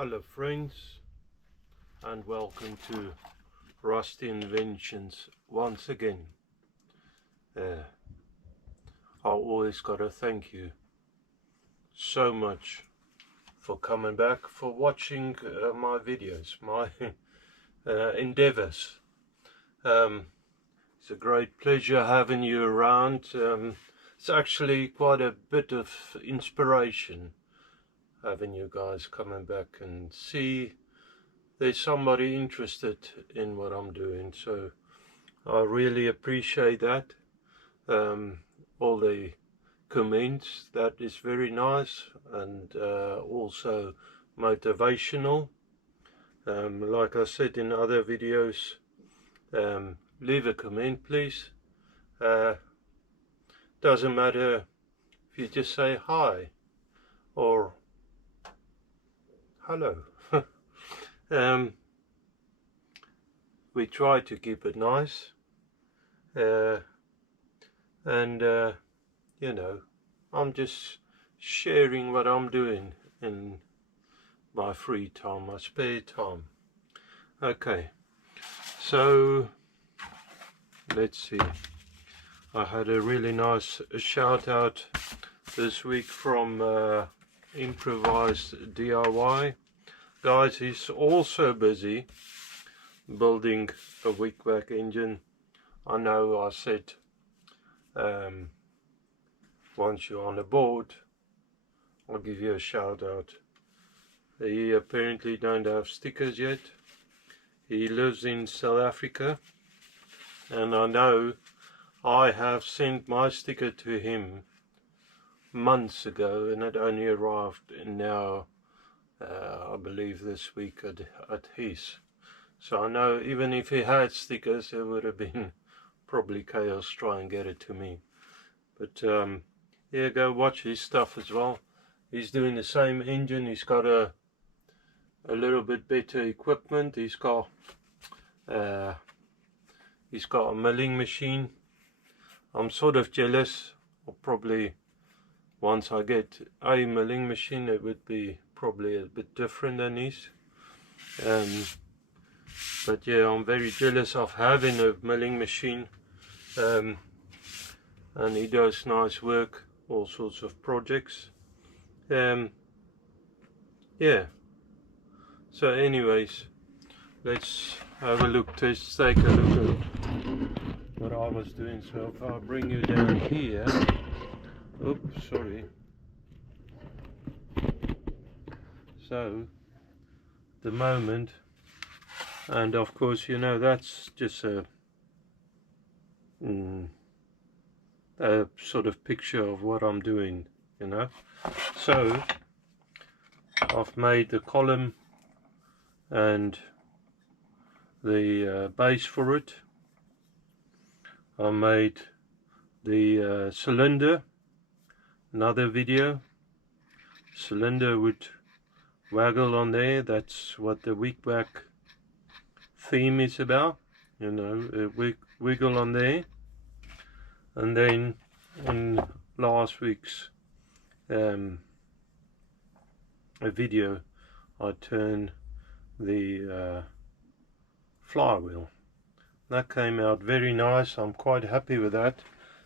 Hello friends, and welcome to Rusty Inventions once again. I always gotta thank you so much for coming back, for watching my videos, my endeavors. It's a great pleasure having you around. It's actually quite a bit of inspiration having you guys coming back and see there's somebody interested in what I'm doing, so I really appreciate that. All the comments, that is very nice, and also motivational. Like I said in other videos, leave a comment please. Doesn't matter if you just say hi or hello. We try to keep it nice, and you know, I'm just sharing what I'm doing in my free time, my spare time. Okay, so let's see. I had a really nice shout out this week from Improvised DIY. Guys, he's also busy building a Wig-wag engine. I know I said once you're on a board I'll give you a shout out. He apparently don't have stickers yet. He lives in South Africa, and I know I have sent my sticker to him months ago and it only arrived now, I believe this week at his. So I know even if he had stickers, it would have been probably chaos trying and get it to me. But yeah, go watch his stuff as well. He's doing the same engine. He's got a little bit better equipment. He's got a milling machine. I'm sort of jealous. Or probably once I get a milling machine, it would be probably a bit different than his. But yeah, I'm very jealous of having a milling machine. And he does nice work, all sorts of projects. Yeah. So anyways, let's have a look, take a look at what I was doing. So if I bring you down here, oops, sorry. So, the moment, and of course, you know, that's just a sort of picture of what I'm doing, you know. So, I've made the column and the base for it. I made the cylinder, another video. Cylinder would waggle on there. That's what the Wig-wag theme is about, you know, wiggle on there. And then in last week's a video, I turned the flywheel. That came out very nice. I'm quite happy with that.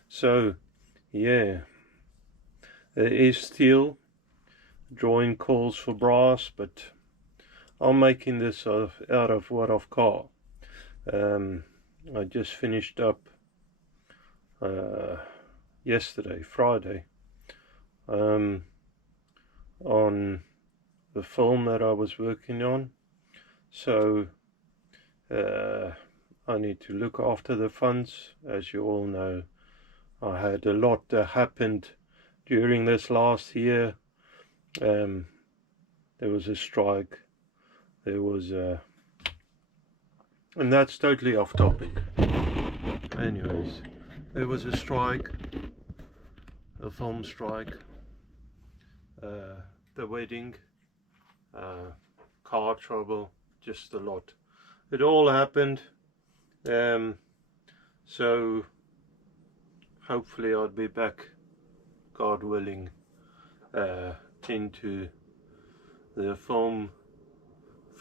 So yeah, there is steel. Drawing calls for brass, but I'm making this out of what I've got. I just finished up yesterday, Friday, on the film that I was working on. So I need to look after the funds. As you all know, I had a lot that happened during this last year. There was a strike, there was and that's totally off topic. Anyways, there was a strike, a film strike, the wedding, car trouble, just a lot. It all happened, so hopefully I'll be back, God willing, into the film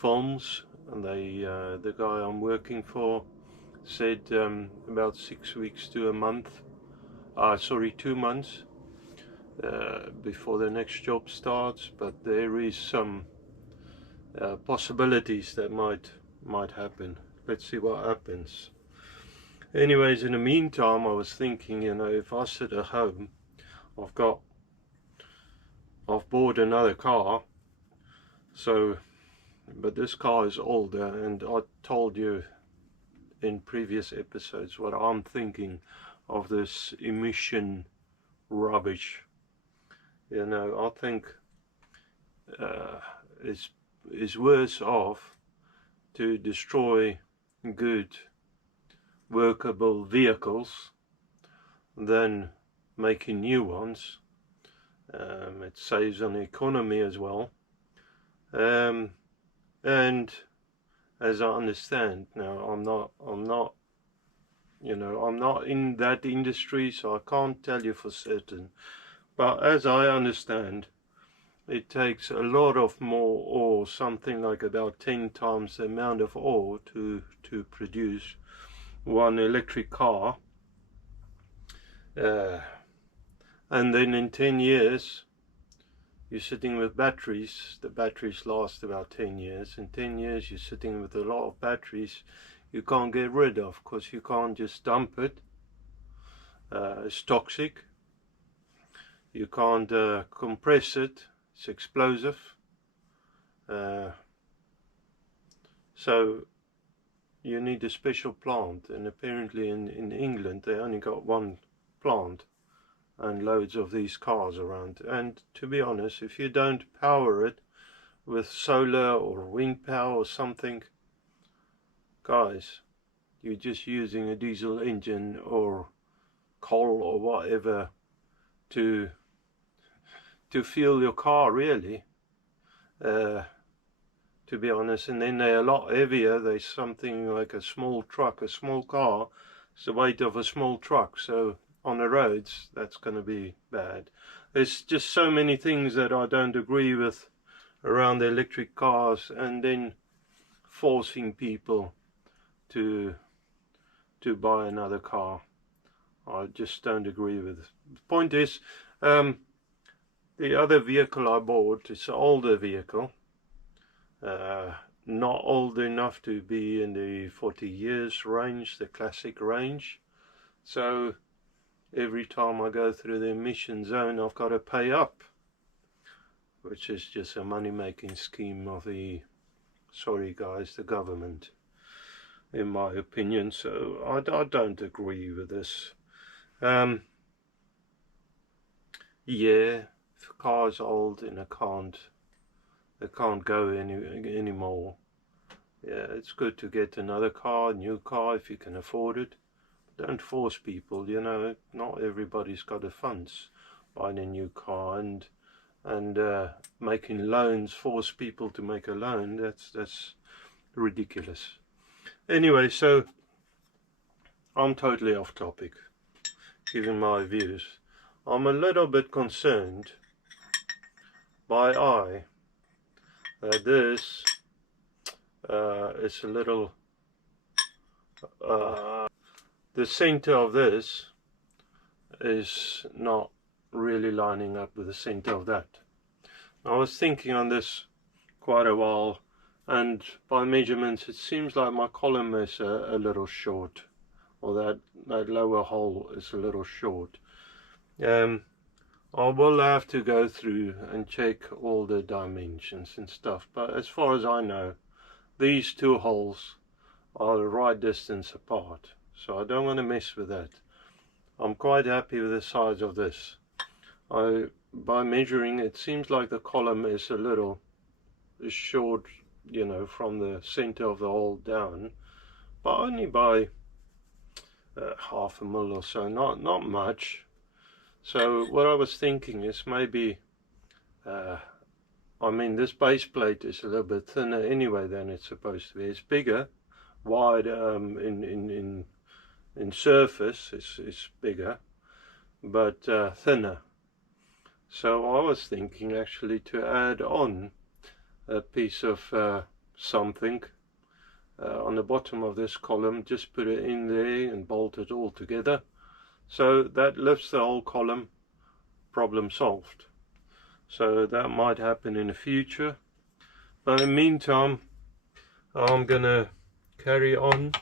films, and the guy I'm working for said about 6 weeks to a month, sorry, 2 months before the next job starts. But there is some possibilities that might happen. Let's see what happens. Anyways, in the meantime, I was thinking, you know, if I sit at home, I've bought another car, so, but this car is older, and I told you in previous episodes what I'm thinking of this emission rubbish. You know, I think it's worse off to destroy good workable vehicles than making new ones. It saves on the economy as well, and as I understand now, I'm not you know, I'm not in that industry, so I can't tell you for certain, but as I understand, it takes a lot of more ore, something like about 10 times the amount of ore to produce one electric car. And then in 10 years, you're sitting with batteries. The batteries last about 10 years. In 10 years, you're sitting with a lot of batteries you can't get rid of, because you can't just dump it. It's toxic. You can't compress it. It's explosive. So you need a special plant, and apparently in England they only got one plant and loads of these cars around. And to be honest, if you don't power it with solar or wind power or something, guys, you're just using a diesel engine or coal or whatever to fuel your car, really, to be honest. And then they're a lot heavier. They're something like a small truck. A small car is the weight of a small truck, so on the roads that's going to be bad. There's just so many things that I don't agree with around the electric cars, and then forcing people to buy another car. I just don't agree with it. The point is, the other vehicle I bought is an older vehicle, not old enough to be in the 40 years range, the classic range. So every time I go through the emission zone, I've got to pay up, which is just a money-making scheme of the, sorry guys, the government, in my opinion. So I don't agree with this. Yeah, if a car's old and it can't go anymore, yeah, it's good to get another car, new car, if you can afford it. Don't force people, you know. Not everybody's got the funds buying a new car, and making loans, force people to make a loan. That's ridiculous. Anyway, so I'm totally off topic, giving my views. I'm a little bit concerned by that this is a little the center of this is not really lining up with the center of that. I was thinking on this quite a while, and by measurements it seems like my column is a little short, or that lower hole is a little short. I will have to go through and check all the dimensions and stuff, but as far as I know, these two holes are the right distance apart, so I don't want to mess with that. I'm quite happy with the size of this. By measuring, it seems like the column is a little short, you know, from the center of the hole down, but only by half a mil or so, not much. So what I was thinking is maybe, I mean, this base plate is a little bit thinner anyway than it's supposed to be. It's bigger, wide in surface, it's bigger, but thinner. So I was thinking actually to add on a piece of something on the bottom of this column. Just put it in there and bolt it all together. So that lifts the whole column. Problem solved. So that might happen in the future. But in the meantime, I'm gonna carry on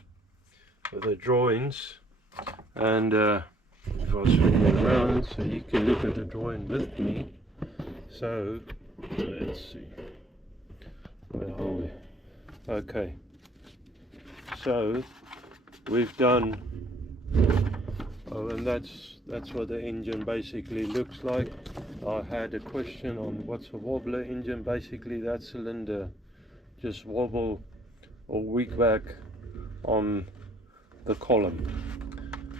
with the drawings, and if I swing it around so you can look at the drawing with me. So let's see, where are we? Okay, so we've done, oh, and that's what the engine basically looks like. I had a question on what's a wobbler engine. Basically that cylinder just wobble or wig-wag on the column.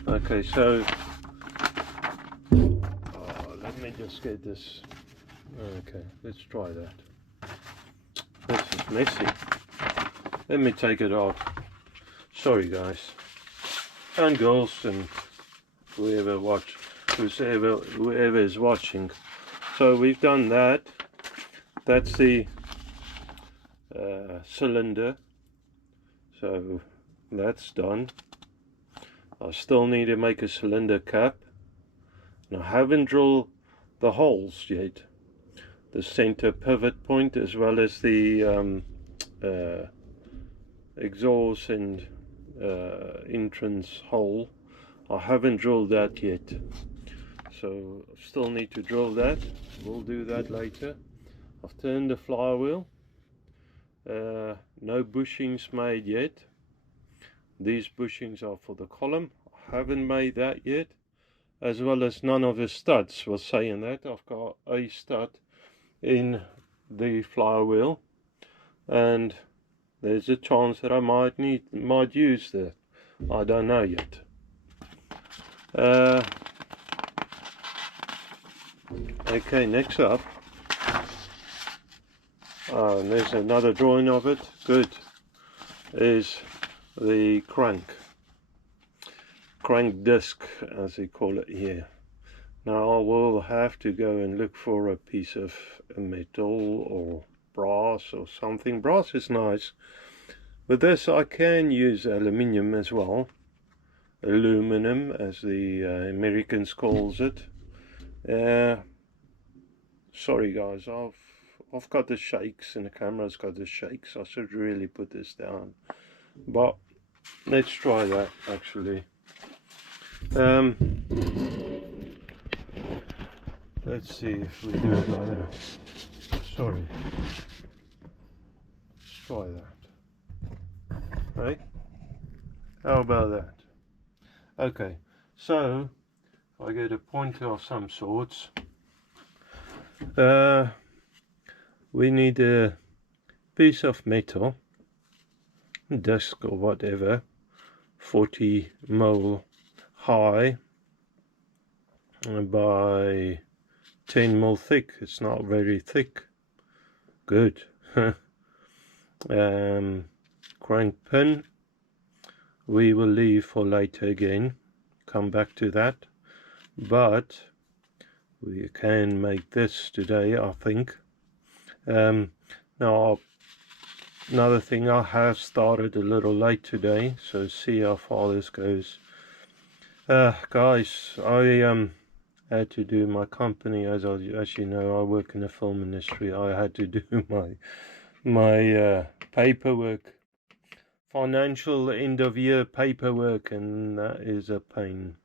Okay, so let me just get this. Okay, let's try that. This is messy. Let me take it off. Sorry guys and girls and whoever is watching. So we've done that. That's the cylinder. So that's done. I still need to make a cylinder cap. And I haven't drilled the holes yet. The center pivot point as well as the exhaust and entrance hole. I haven't drilled that yet. So still need to drill that. We'll do that later. I've turned the flywheel. No bushings made yet. These bushings are for the column. I haven't made that yet, as well as none of the studs. Was saying that I've got a stud in the flywheel, and there's a chance that I might use that. I don't know yet. Okay, next up, and there's another drawing of it. Good. Is the crank disc, as they call it here. Now I will have to go and look for a piece of metal or brass or something. Brass is nice. With this I can use aluminium as well. Aluminum, as the Americans calls it. Sorry guys, I've got the shakes and the camera's got the shakes. I should really put this down. But let's try that actually. Let's see if we do it like that. Sorry. Let's try that. Right? How about that? Okay, so I get a pointer of some sorts. We need a piece of metal, disc or whatever, 40 mil high by 10 mil thick. It's not very thick. Good. Crank pin we will leave for later again, come back to that, but we can make this today, I think. Now another thing, I have started a little late today, so see how far this goes. Guys, I had to do my company, as you know, I work in the film industry. I had to do my paperwork, financial end of year paperwork, and that is a pain.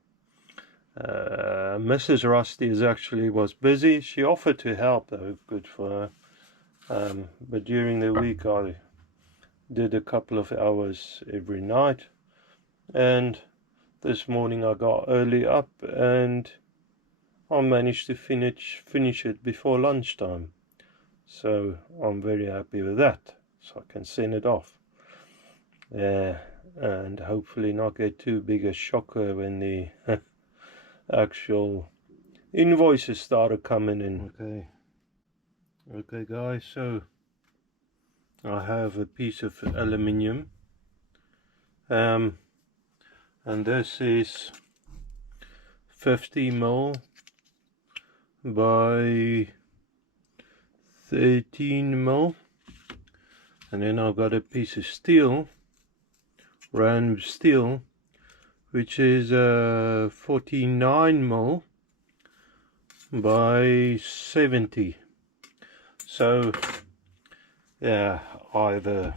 Mrs. Rusty was busy. She offered to help though, good for her. But during the week I did a couple of hours every night, and this morning I got early up and I managed to finish it before lunchtime. So I'm very happy with that. So I can send it off. And hopefully not get too big a shocker when the actual invoices started coming in. Okay guys, so I have a piece of aluminium, and this is 50 mil by 13 mil, And then I've got a piece of steel, random steel, which is 49mm by 70. So yeah, either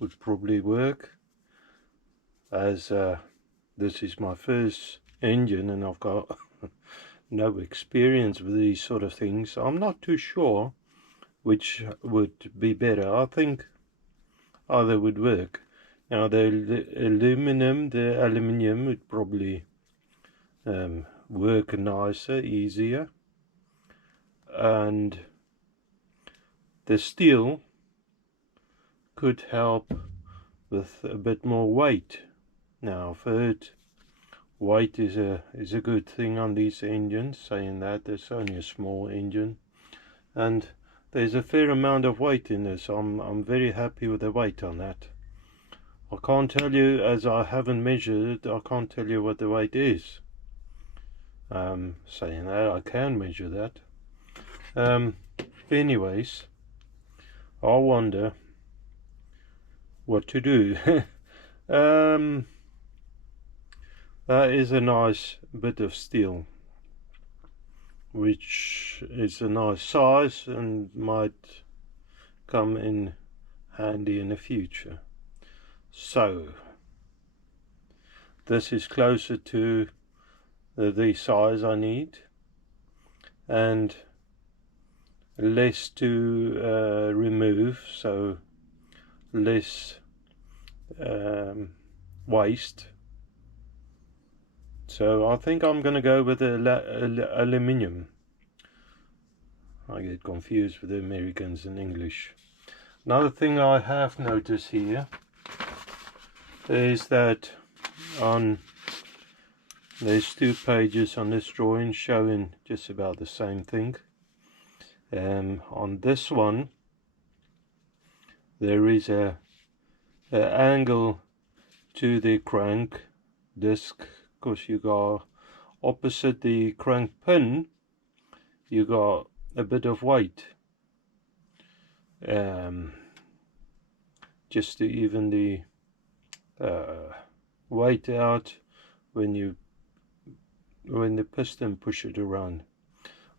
would probably work, as this is my first engine and I've got no experience with these sort of things. I'm not too sure which would be better. I think either would work. Now the aluminium would probably work nicer, easier, and the steel could help with a bit more weight. Now I've heard weight is a good thing on these engines, saying that there's only a small engine and there's a fair amount of weight in this. I'm very happy with the weight on that. I can't tell you, as I haven't measured it, I can't tell you what the weight is. Saying that, I can measure that. Anyways, I wonder what to do. That is a nice bit of steel, which is a nice size and might come in handy in the future. So this is closer to the size I need and less to remove, so less waste. So I think I'm going to go with aluminium. I get confused with the Americans and English. Another thing I have noticed here is that there's 2 pages on this drawing showing just about the same thing. On this one there is a angle to the crank disc, because you got opposite the crank pin you got a bit of weight, just to even the weight out when the piston push it around.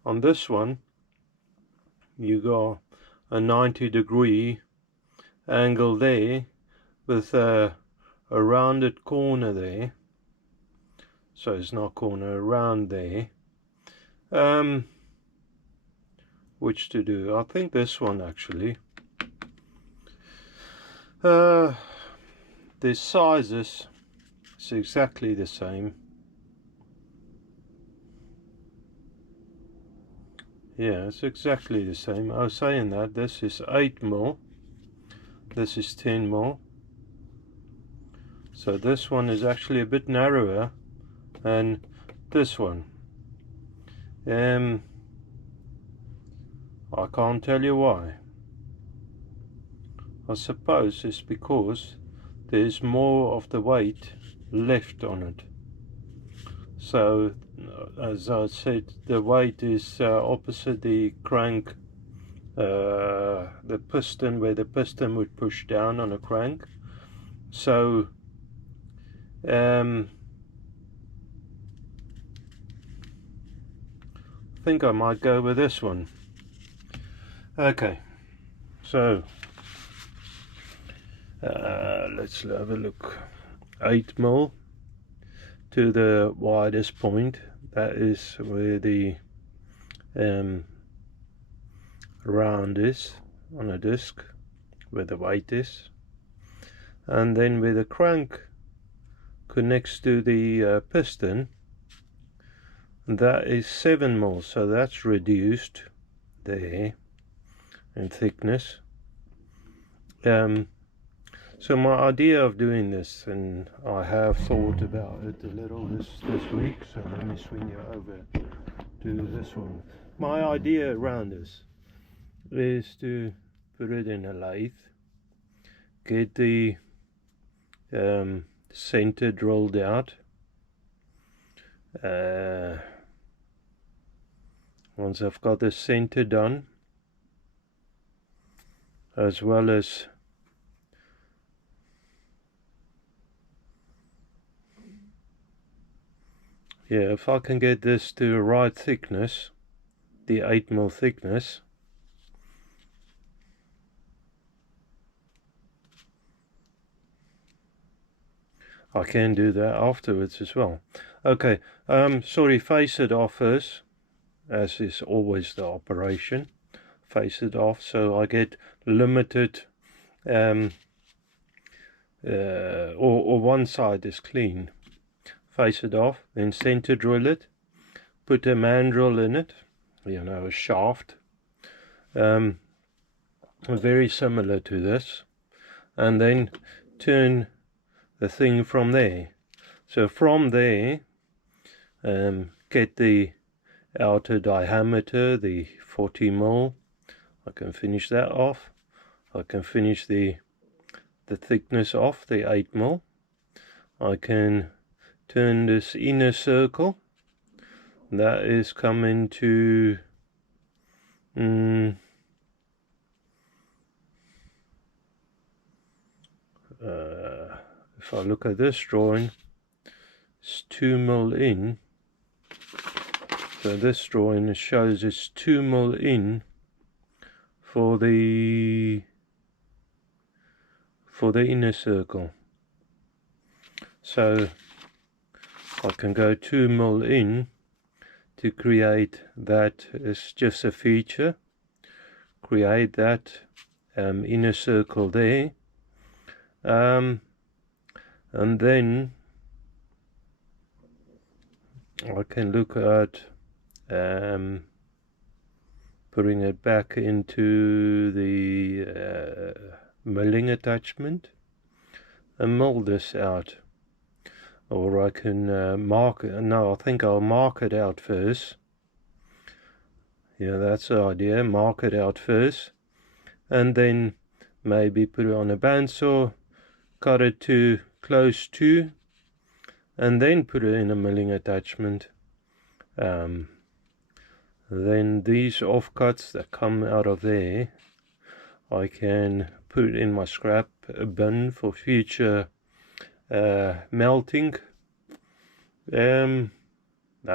On this one you got a 90-degree angle there with a rounded corner there, so it's not corner, around there. Which to do? I think this one actually. The sizes is exactly the same. Yeah, it's exactly the same. I was saying that this is 8mm, this is 10mm. So this one is actually a bit narrower than this one. I can't tell you why. I suppose it's because there's more of the weight left on it. So as I said, the weight is opposite the crank, the piston, where the piston would push down on a crank. So I think I might go with this one. Okay, so let's have a look. 8mm to the widest point, that is where the round is on a disc, where the weight is, and then where the crank connects to the piston, that is 7mm, so that's reduced there in thickness. So my idea of doing this, and I have thought about it a little this week, so let me swing you over to this one. My idea around this is to put it in a lathe, get the center drilled out. Once I've got the center done, as well as Yeah, if I can get this to the right thickness, the 8mm thickness, I can do that afterwards as well. Okay, sorry, face it off first, as is always the operation. Face it off so I get limited, or one side is clean. Face it off, then center drill it, put a mandrel in it, you know, a shaft, very similar to this, and then turn the thing from there. So from there, get the outer diameter, the 40mm. I can finish that off. I can finish the thickness off, the 8mm. I can turn this inner circle. That is coming to if I look at this drawing, it's 2mm in. So this drawing shows it's 2mm in for the inner circle. So I can go 2mm in to create that. It's just a feature. Create that inner circle there. And then I can look at putting it back into the milling attachment and mill this out. Or I can mark it. No, I think I'll mark it out first. Yeah, that's the idea. Mark it out first, and then maybe put it on a bandsaw, cut it to close to, and then put it in a milling attachment. Then these offcuts that come out of there, I can put in my scrap bin for future melting. That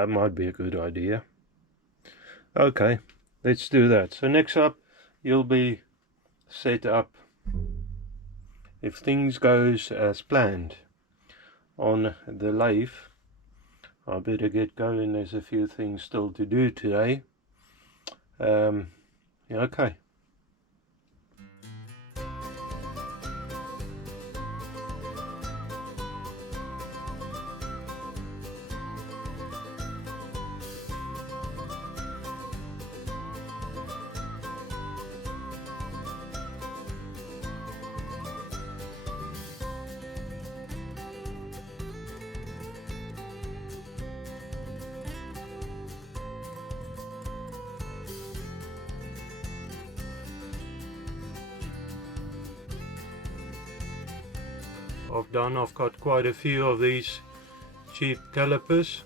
might be a good idea. Okay, let's do that. So next up, you'll be set up, if things goes as planned, on the lathe. I better get going. There's a few things still to do today. Okay. I've got quite a few of these cheap calipers.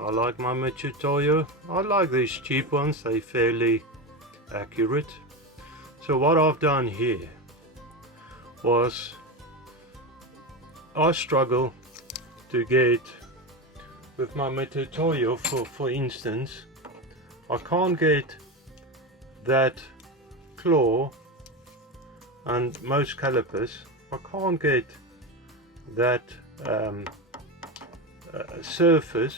I like my Mitutoyo. I like these cheap ones, they're fairly accurate. So what I've done here was, I struggle to get with my Mitutoyo, for instance, I can't get that claw, and most calipers, I can't get that surface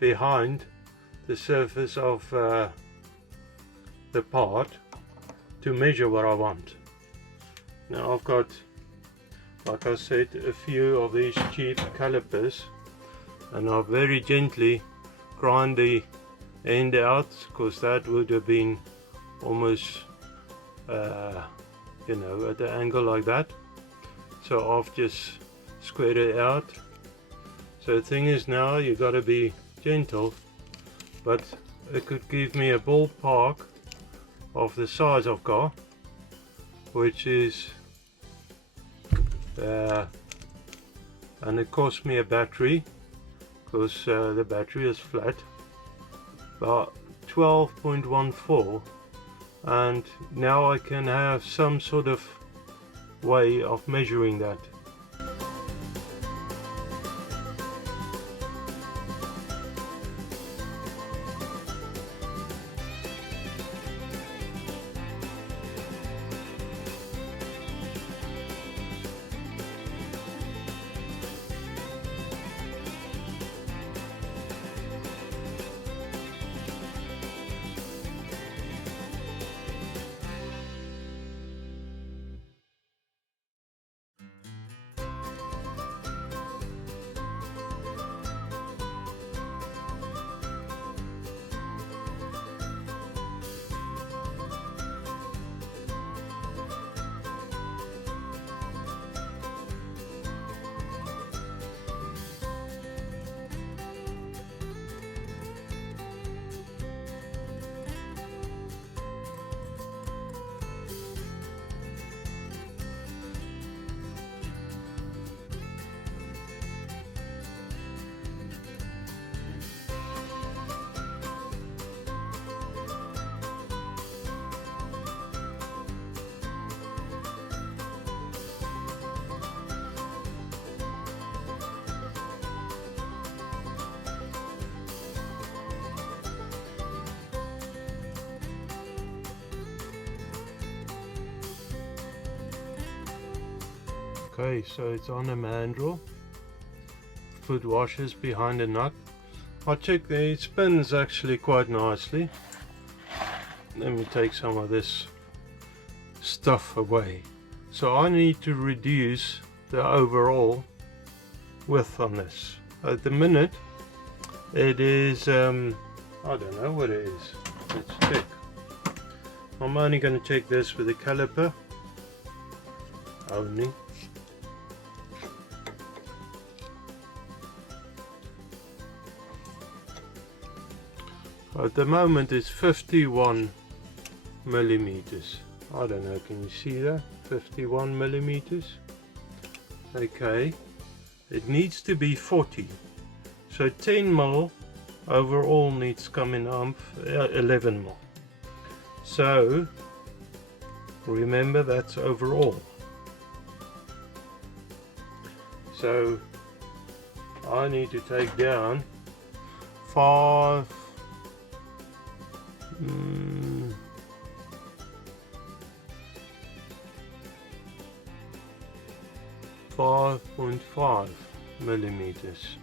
behind the surface of the part to measure what I want. Now I've got, like I said, a few of these cheap calipers, and I've very gently grind the end out, because that would have been almost you know, at the angle like that. So I've just squared it out. So the thing is, now you got to be gentle, but it could give me a ballpark of the size I've got, which is and it cost me a battery, because the battery is flat, about 12.14, and now I can have some sort of way of measuring that. Okay, so it's on a mandrel. Foot washers behind the nut. I check that it spins actually quite nicely. Let me take some of this stuff away. So I need to reduce the overall width on this. At the minute it is I don't know what it is. Let's check. I'm only going to check this with a caliper only. At the moment it's 51 millimeters. I don't know, can you see that? 51 millimeters. Okay, it needs to be 40. So 10 mil overall needs coming up 11 mil. So remember that's overall. So I need to take down 5.5 millimeters.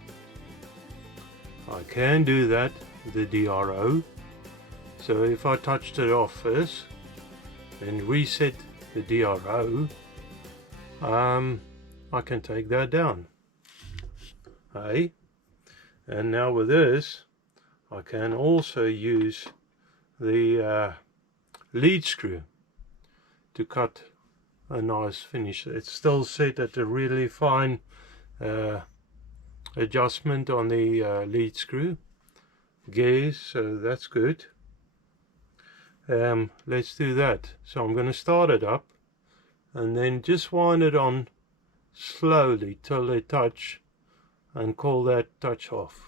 I can do that with the DRO. So if I touched it off first and reset the DRO, I can take that down. Hey, and now with this I can also use the lead screw to cut a nice finish. It's still set at a really fine adjustment on the lead screw gears, so that's good. Let's do that. So I'm going to start it up and then just wind it on slowly till they touch and call that touch off.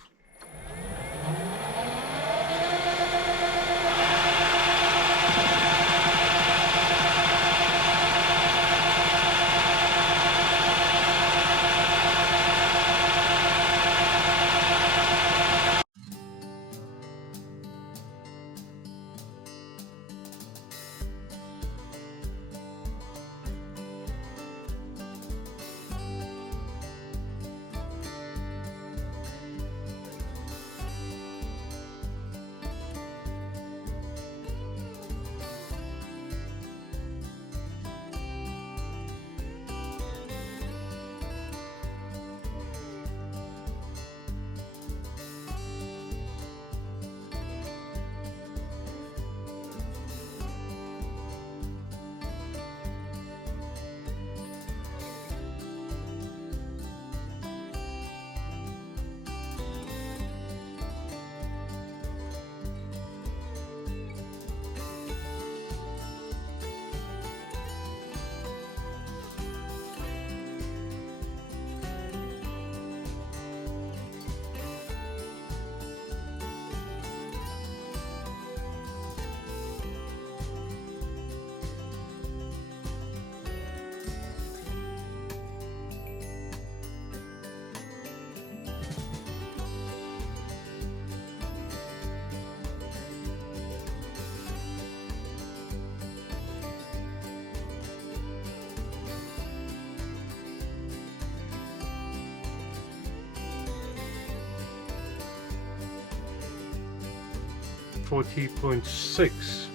.6.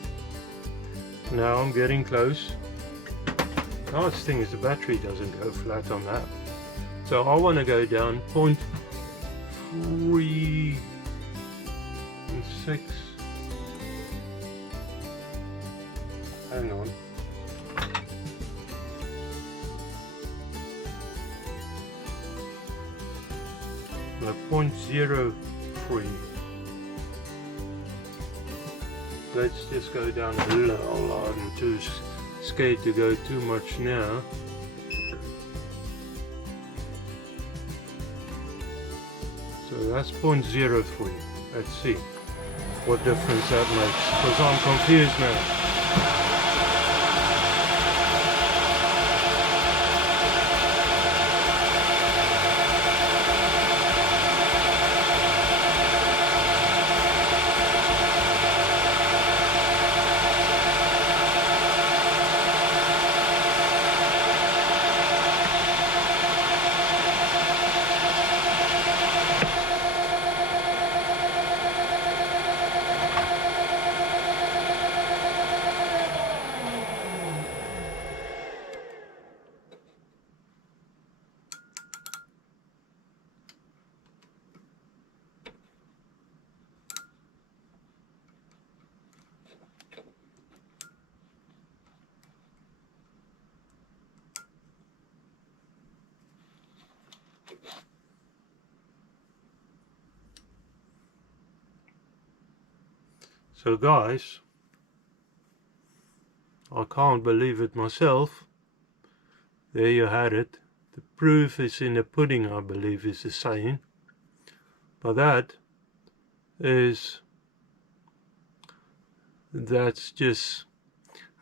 Now I'm getting close. Nice thing is the battery doesn't go flat on that. So I want to go down 0.3 and 6. Hang on. No, 0.03. Let's just go down a little. I'm too scared to go too much now. So that's 0.03. Let's see what difference that makes, because I'm confused now. So guys, I can't believe it myself. There you had it. The proof is in the pudding, I believe is the saying. But that's just,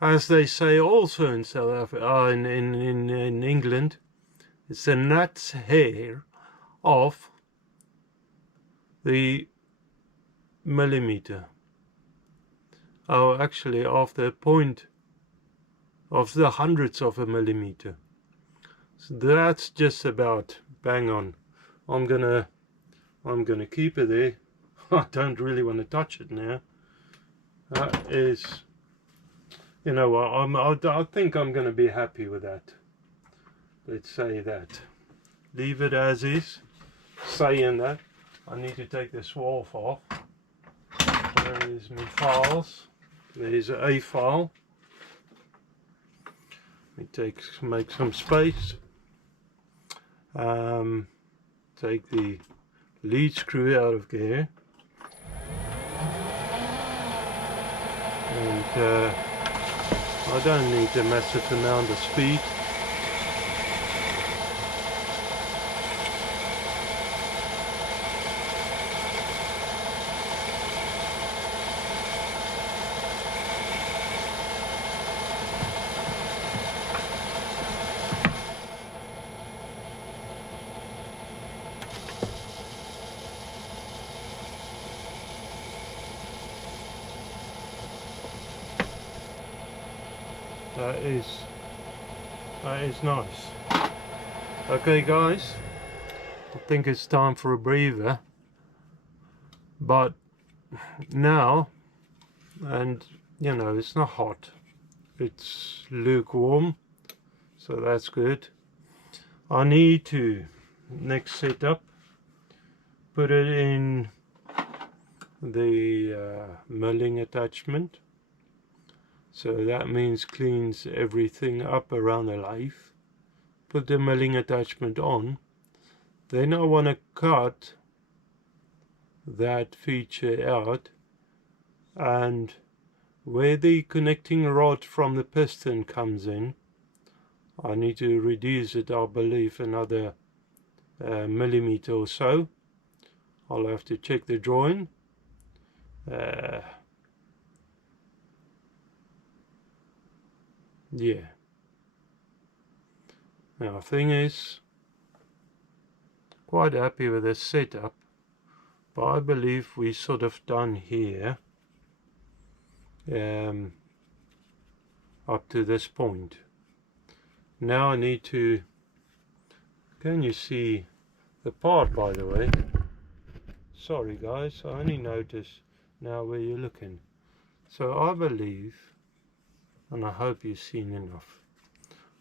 as they say also in South Africa, in England, it's a gnat's hair of the millimeter. Oh, actually, of the point of the hundredths of a millimeter. So that's just about bang on. I'm gonna keep it there. I don't really want to touch it now. That is, you know what, I think I'm gonna be happy with that. Let's say that. Leave it as is. Saying that, I need to take the swarf off. There's my files. There's a file. Let me make some space. Take the lead screw out of there. And I don't need a massive amount of speed. That is nice. Okay guys, I think it's time for a breather. But now, and you know, it's not hot, it's lukewarm, so that's good. I need to next set up, put it in the milling attachment. So that means cleans everything up around the lathe. Put the milling attachment on. Then I want to cut that feature out, and where the connecting rod from the piston comes in, I need to reduce it, I believe, another millimeter or so. I'll have to check the drawing. Yeah. Now the thing is, quite happy with this setup, but I believe we sort of done here up to this point. Now I need to, can you see the part, by the way? Sorry guys, I only notice now where you're looking. So I believe, and I hope you've seen enough,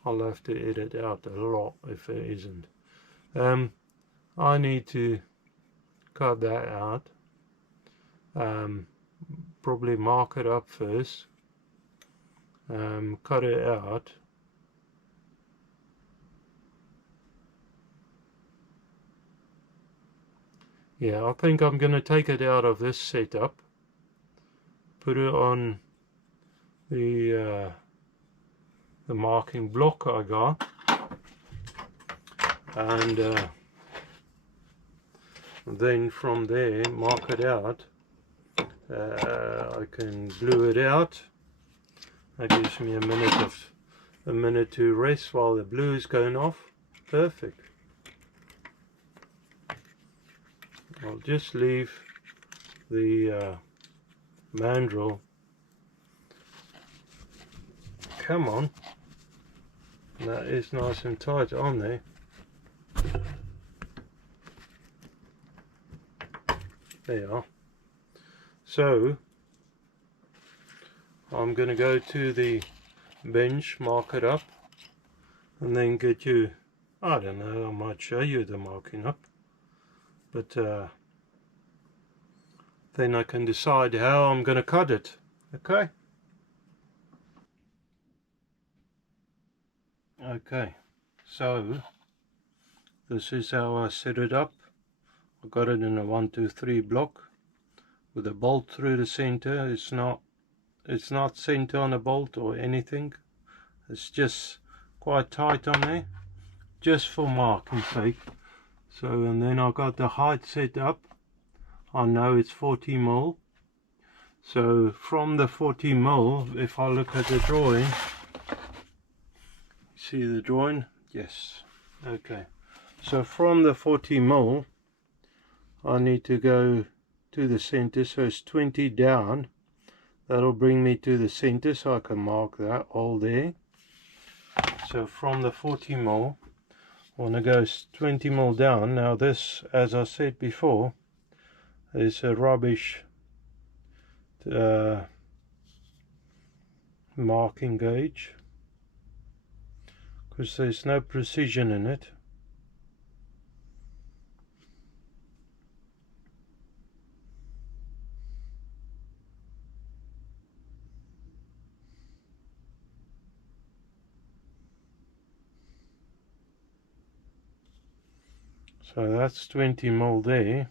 I'll have to edit out a lot if it isn't. I need to cut that out, probably mark it up first, cut it out, yeah, I think I'm going to take it out of this setup, put it on the marking block I got, and then from there mark it out. I can glue it out. That gives me a minute to rest while the glue is going off. Perfect. I'll just leave the mandrel. Come on. That is nice and tight on there. There you are. So I'm going to go to the bench, mark it up, and then get you, I don't know, I might show you the marking up, but then I can decide how I'm going to cut it. Okay. Okay, so this is how I set it up. I got it in a 1, 2, 3 block with a bolt through the center. It's not center on a bolt or anything. It's just quite tight on there, just for marking sake. So, and then I got the height set up. I know it's 40mm. So from the 40mm, if I look at the drawing, see the drawing? Yes. Okay. So from the 40mm, I need to go to the center. So it's 20 down. That'll bring me to the center, so I can mark that all there. So from the 40mm, I want to go 20mm down. Now this, as I said before, is a rubbish marking gauge, because there's no precision in it. So that's 20mm there.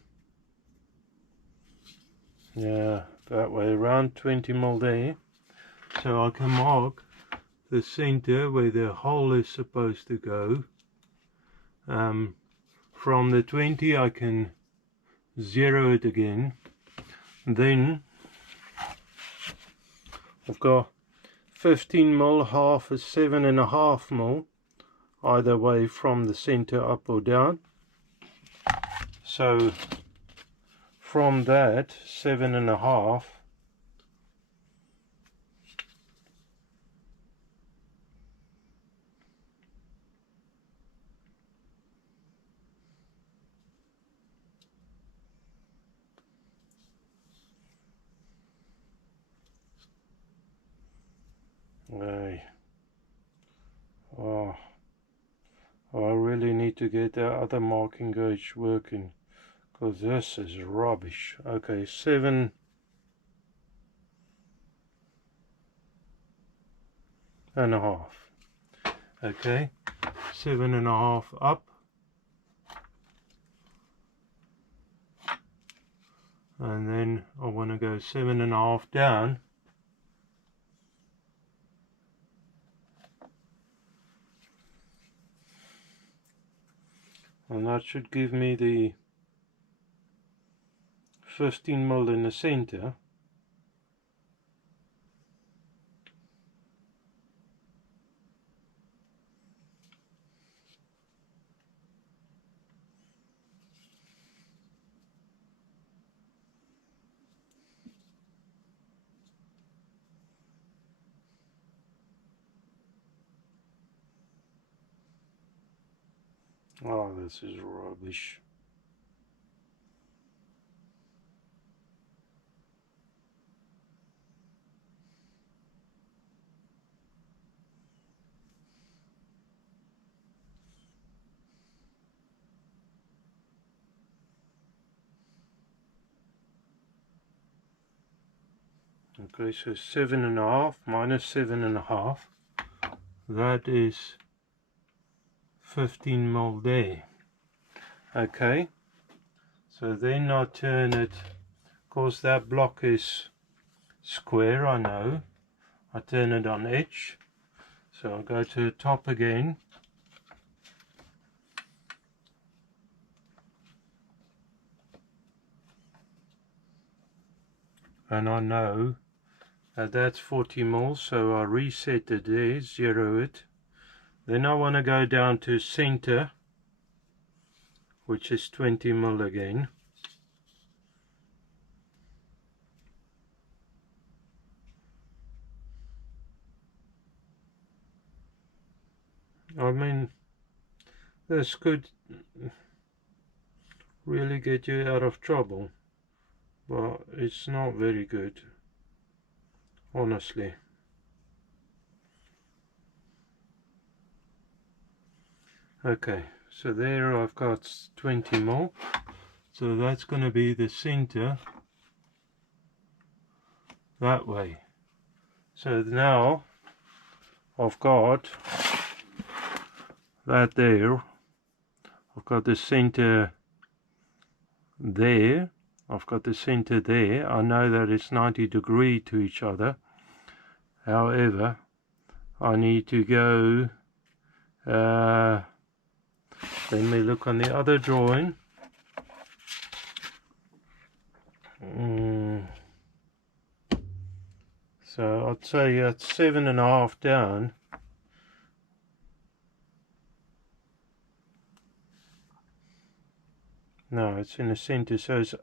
Yeah, that way around, 20mm there. So I can mark the center where the hole is supposed to go. From the 20 I can zero it again. Then I've got 15mm, half is 7.5mm, either way from the center up or down. So from that 7.5, oh, I really need to get that other marking gauge working, because this is rubbish. Okay, 7.5. Okay, 7.5 up, and then I want to go 7.5 down. And that should give me the 15mm in the center. Oh, this is rubbish. Okay, so 7.5 minus 7.5, that is 15mm there. Okay, so then I turn it, of course that block is square, I know. I turn it on edge, so I'll go to the top again. And I know that that's 40mm, so I reset it there, zero it. Then I want to go down to center, which is 20mm again. I mean, this could really get you out of trouble, but it's not very good, honestly. Okay, so there I've got 20mm, so that's going to be the center that way. So now I've got that there, I've got the center there, I've got the center there. I know that it's 90 degrees to each other. However, I need to go, let me look on the other drawing. So I'd say it's 7.5 down. No, it's in the center, so it's,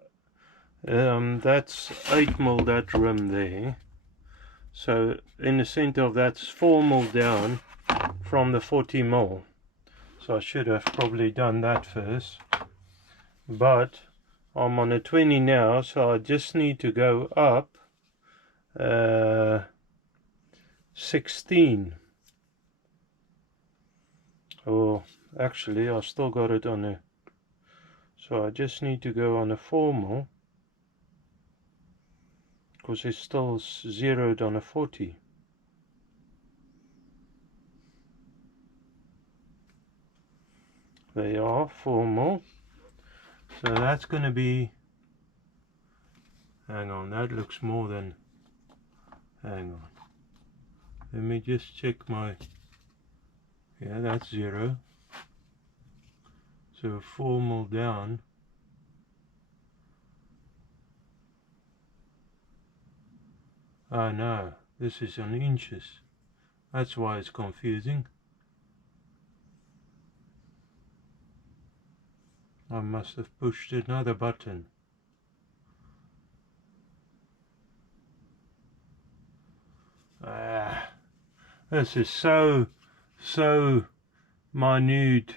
that's 8mm, that rim there. So in the center of that's 4mm down from the 40mm. So I should have probably done that first. But I'm on a 20 now, so I just need to go up 16. Or actually I still got it on a, so I just need to go on a 4mm, because it's still zeroed on a 40. They are 4mm. So that's going to be, hang on, that looks more than, hang on, let me just check my, yeah, that's 0. So 4mm down. Oh no, this is on inches. That's why it's confusing. I must have pushed another button. This is so minute.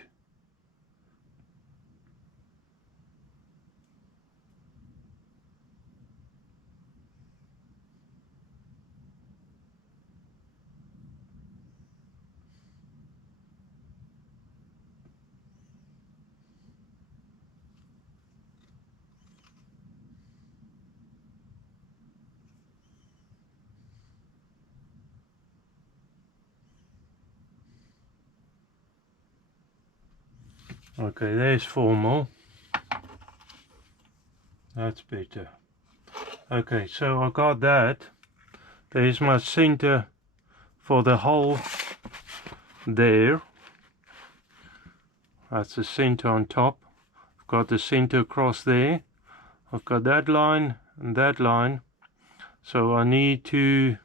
Okay, there's 4mm. That's better. Okay, so I got that. There's my center for the hole there. That's the center on top. I've got the center across there. I've got that line and that line. So I need to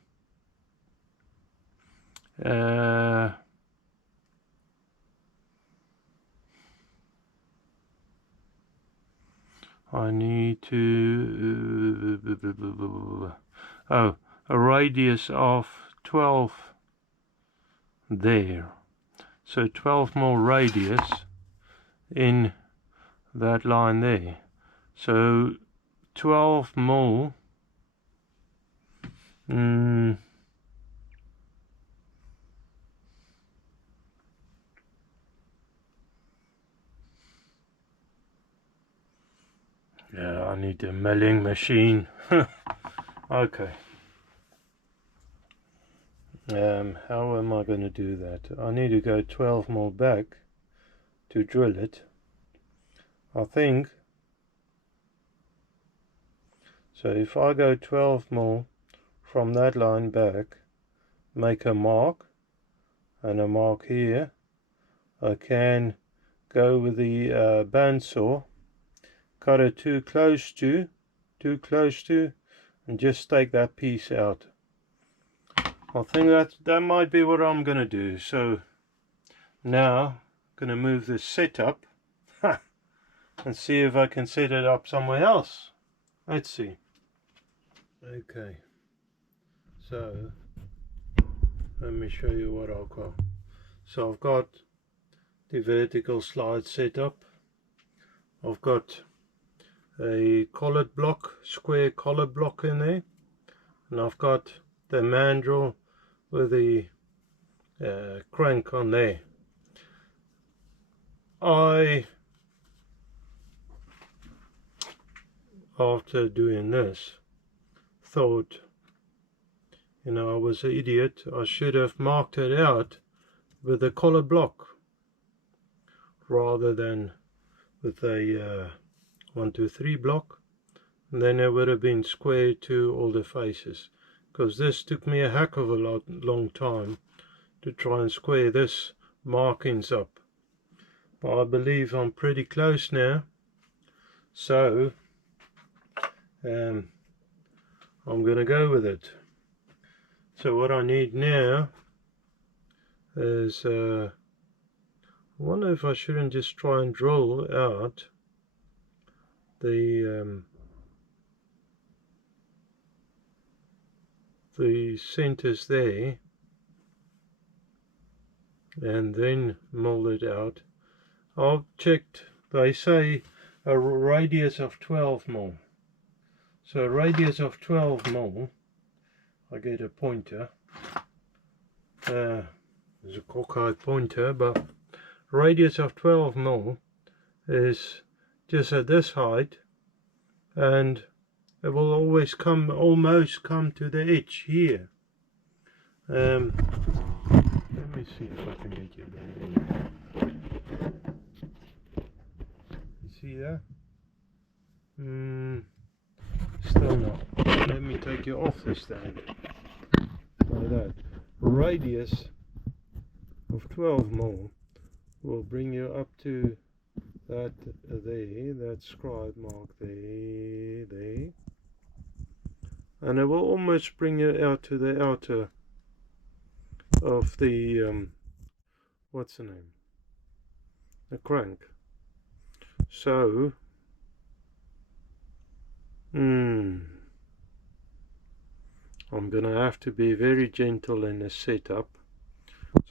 oh, a radius of 12 there. So 12mm radius in that line there. So 12mm. Yeah, I need a milling machine. Okay. How am I going to do that? I need to go 12mm back to drill it. I think. So if I go 12mm from that line back, make a mark, and a mark here, I can go with the bandsaw, cut it too close to, and just take that piece out. I think that might be what I'm going to do. So now I'm going to move this setup and see if I can set it up somewhere else. Let's see. Okay, so let me show you what I've got. So I've got the vertical slide set up. I've got a collet block, square collet block in there, and I've got the mandrel with the crank on there. After doing this, thought, you know, I was an idiot. I should have marked it out with a collet block rather than with a 1, 2, 3 block. and then it would have been square to all the faces, because this took me a heck of a long time to try and square this markings up. But I believe I'm pretty close now, so I'm gonna go with it. So what I need now is I wonder if I shouldn't just try and drill out the centers there and then mold it out. I've checked, they say a radius of 12 mil. So a radius of 12 mil, I get a pointer. There's a cockeye pointer, but radius of 12 mil is just at this height, and it will always come, almost come to the edge here. Let me see if I can get you there. You see that? Still not. Let me take you off the stand. Like that. Radius of 12 mil will bring you up to that there, that scribe mark there, and it will almost bring you out to the outer of the what's the name, the crank. So I'm gonna have to be very gentle in the setup,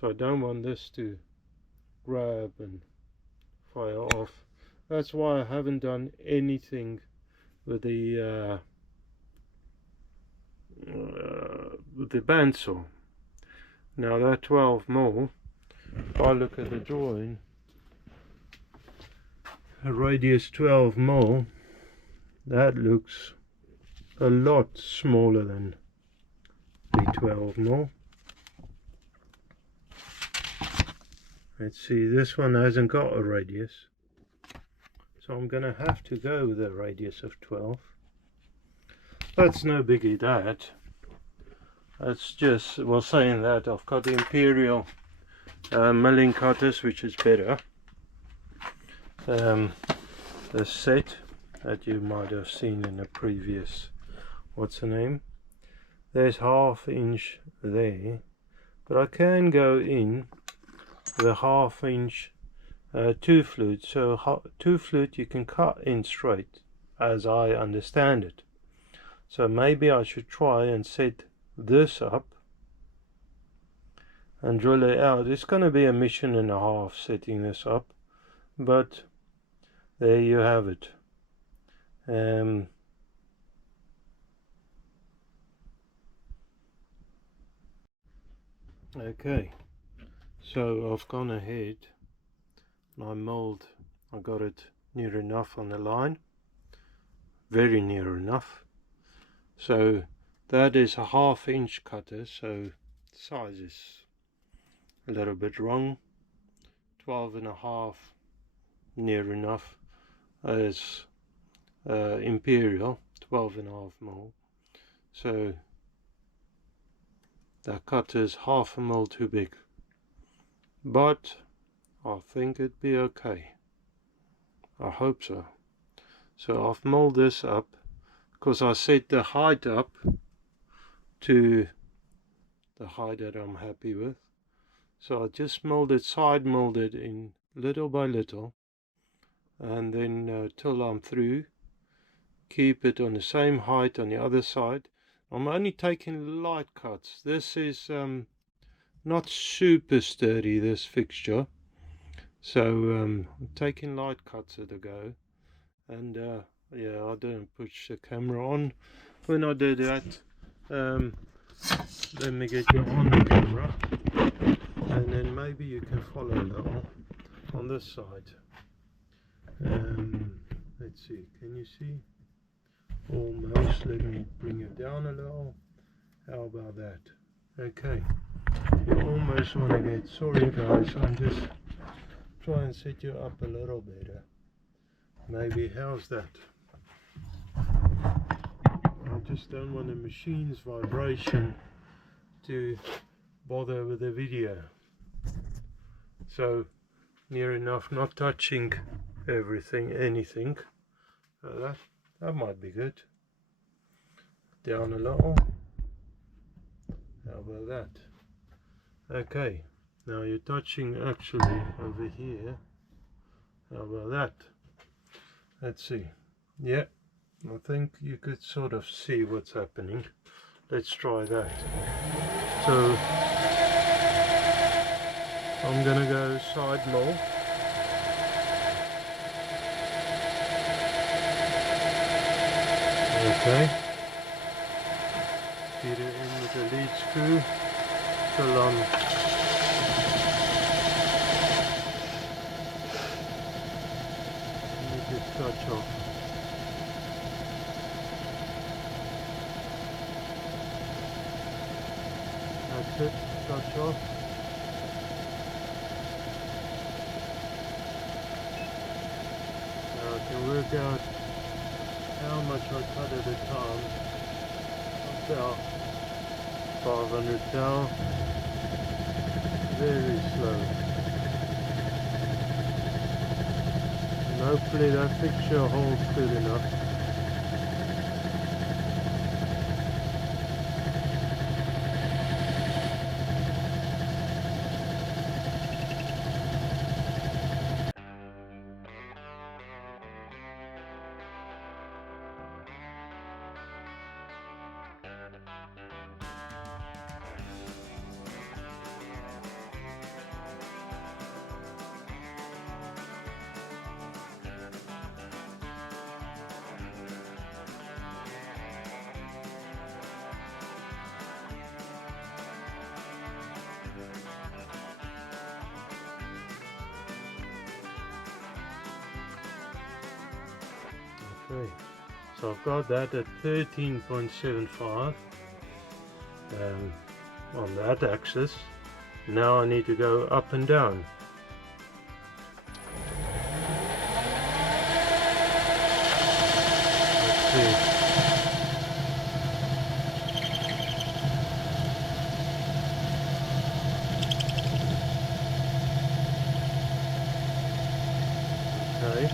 so I don't want this to grab and fire off. That's why I haven't done anything with the bandsaw. Now that 12 mil, if I look at the drawing, a radius 12 mil, that looks a lot smaller than the 12 mil. Let's see, this one hasn't got a radius, so I'm gonna have to go with a radius of 12. That's no biggie, that. That's just, well, saying that, I've got the Imperial milling cutters, which is better. The set that you might have seen in a previous, what's the name? There's 1/2 inch there, but I can go in the 1/2 inch 2 flute. So 2 flute you can cut in straight, as I understand it. So maybe I should try and set this up and drill it out. It's going to be a mission and a half setting this up, but there you have it. Okay, so I've gone ahead and I got it near enough on the line, very near enough. So that is a 1/2 inch cutter, so size is a little bit wrong. 12.5 near enough as Imperial 12.5 mil. So that cutter is 1/2 mil too big, but I think it'd be okay. I hope so. So I've molded this up because I set the height up to the height that I'm happy with. So I just side molded in little by little, and then till I'm through, keep it on the same height on the other side. I'm only taking light cuts. This is not super sturdy, this fixture, so I'm taking light cuts at a go. And yeah, I didn't push the camera on when I did that. Let me get you on the camera, and then maybe you can follow a little on this side. Let's see, can you see? Almost. Let me bring it down a little. How about that? Okay, you almost want to get, sorry guys, I'm just trying to set you up a little better. Maybe, how's that? I just don't want the machine's vibration to bother with the video. So near enough not touching anything. That might be good. Down a little. How about that? Okay, now you're touching actually over here. How about that? Let's see. Yeah, I think you could sort of see what's happening. Let's try that. So I'm gonna go side mill. Okay. Feed it in with the lead screw till I'm just touch off. That's it, touch off. Now I can work out how much I cut at a time. About 500 thou. Very slow. And hopefully that fixture holds good enough. Okay, so I've got that at 13.75 on that axis. Now I need to go up and down. Let's see. Okay.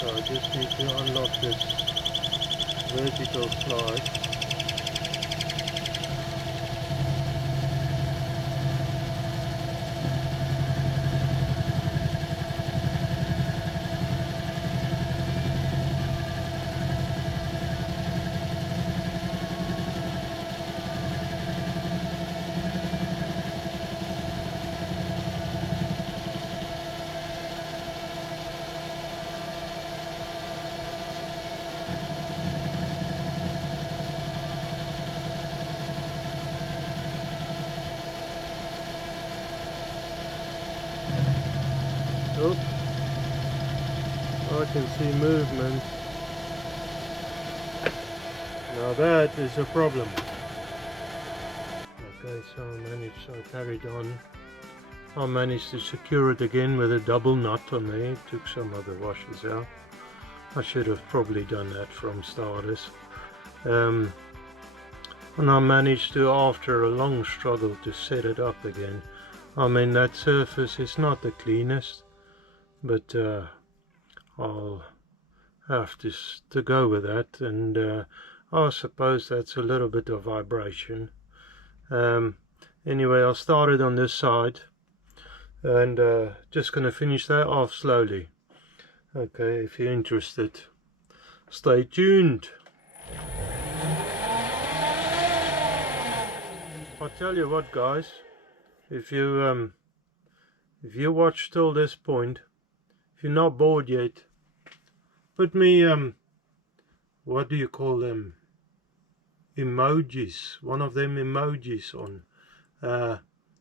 So I just need to unlock this vertical slide. Oh, I can see movement. Now that is a problem. Okay, so I carried on. I managed to secure it again with a double nut on there. Took some of the washers out. I should have probably done that from starters. And I managed to, after a long struggle, to set it up again. I mean, that surface is not the cleanest, but I'll have to go with that, and I suppose that's a little bit of vibration. Anyway, I started on this side, and just going to finish that off slowly. Okay, if you're interested, stay tuned. I'll tell you what, guys, if you watch till this point, if you're not bored yet, put me what do you call them, emojis, one of them emojis on,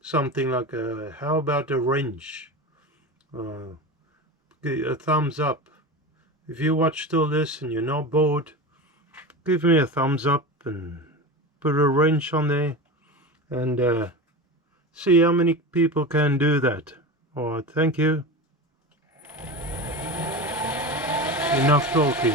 something like how about a wrench, a thumbs up. If you watch till this and you're not bored, give me a thumbs up and put a wrench on there, and see how many people can do that. Alright, thank you. Enough talking.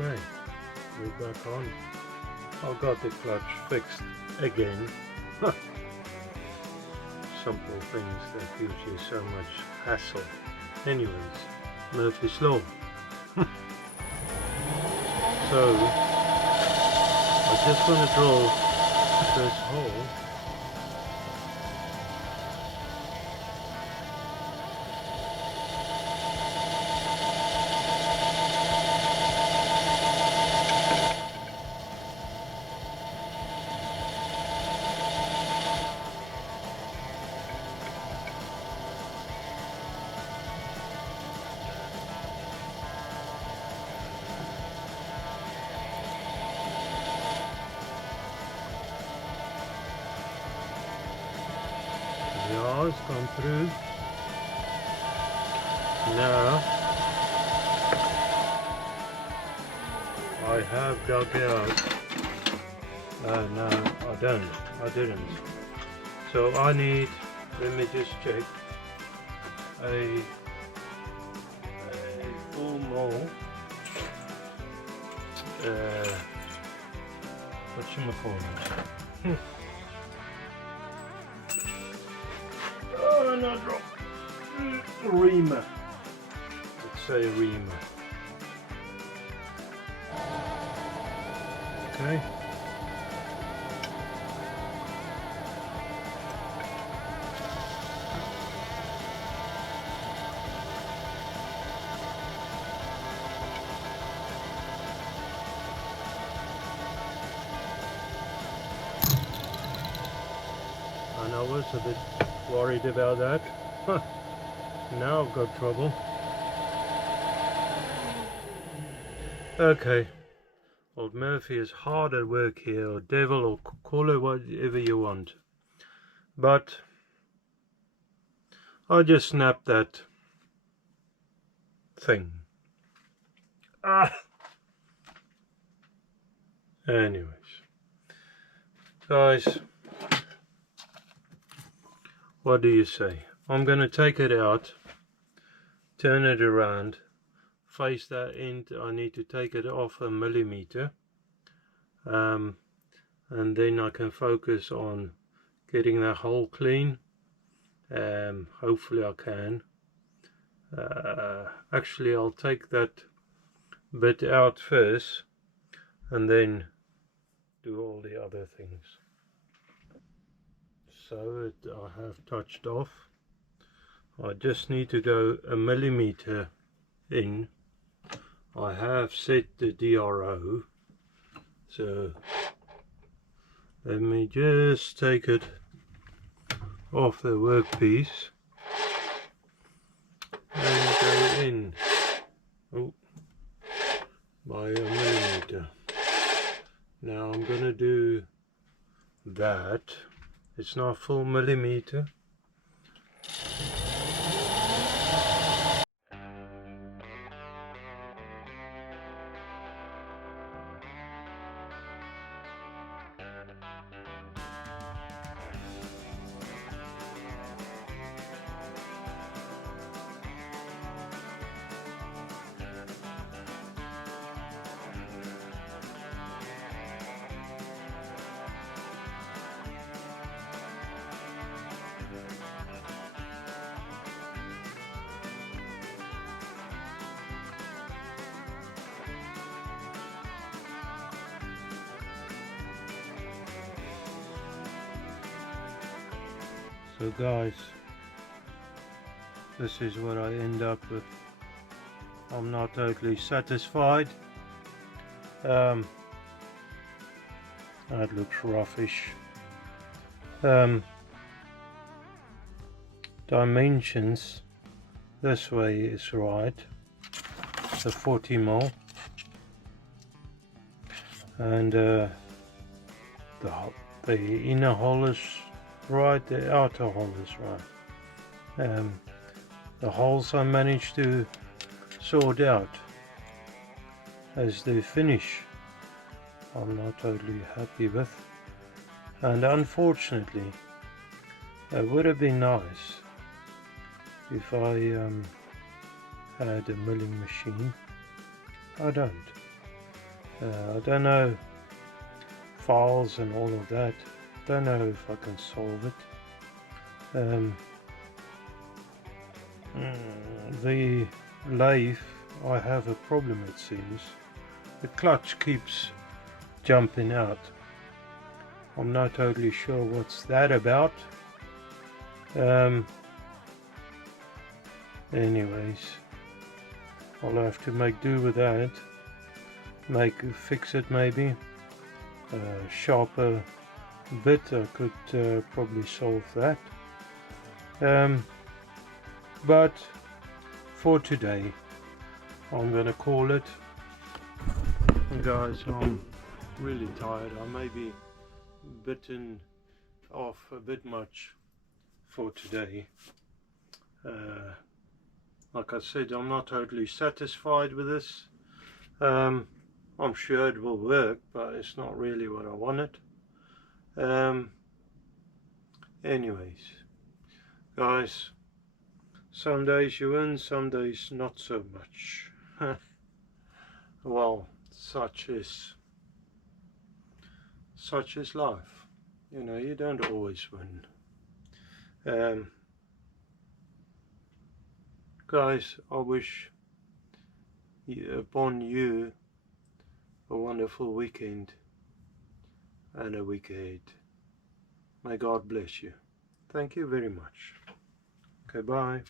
Okay, we're back on. I got the clutch fixed again. Simple things that gives you so much hassle. Anyways, Murphy's Law. So, I just want to draw this hole. Yeah, it's gone through. Now I have dug out. No, I didn't. So I need, let me just check, a full mole. Whatchamacallit? Oh, no, drop. Reamer. Let's say reamer. Okay. And I was a bit worried about that. Now I've got trouble. Okay. Old Murphy is hard at work here, or devil, or call it whatever you want. But I just snapped that thing. Anyways. Guys, what do you say? I'm going to take it out, turn it around, face that end. I need to take it off a millimeter, and then I can focus on getting that hole clean. Hopefully I can. Actually, I'll take that bit out first and then do all the other things. So I have touched off. I just need to go a millimeter in. I have set the DRO, so let me just take it off the workpiece and go in by a millimeter. Now I'm gonna do that. It's not full millimeter. So guys, this is what I end up with. I'm not totally satisfied. That looks roughish. Dimensions, this way is right, the 40mm, and the inner hole is right, the outer hole is right. The holes I managed to sort out as they finish, I'm not totally happy with, and unfortunately it would have been nice if I had a milling machine. I don't. I don't know files and all of that. Don't know if I can solve it. The lathe, I have a problem it seems. The clutch keeps jumping out. I'm not totally sure what's that about. Anyways, I'll have to make do with that. Fix it maybe. Sharper bit, I could probably solve that. But for today, I'm gonna call it. Guys, I'm really tired. I may be bitten off a bit much for today. Like I said, I'm not totally satisfied with this. I'm sure it will work, but it's not really what I wanted. Anyways, guys, some days you win, some days not so much. Well, such is life. You know, you don't always win. Guys, I wish upon you a wonderful weekend and a week ahead. May God bless you. Thank you very much. Okay, bye.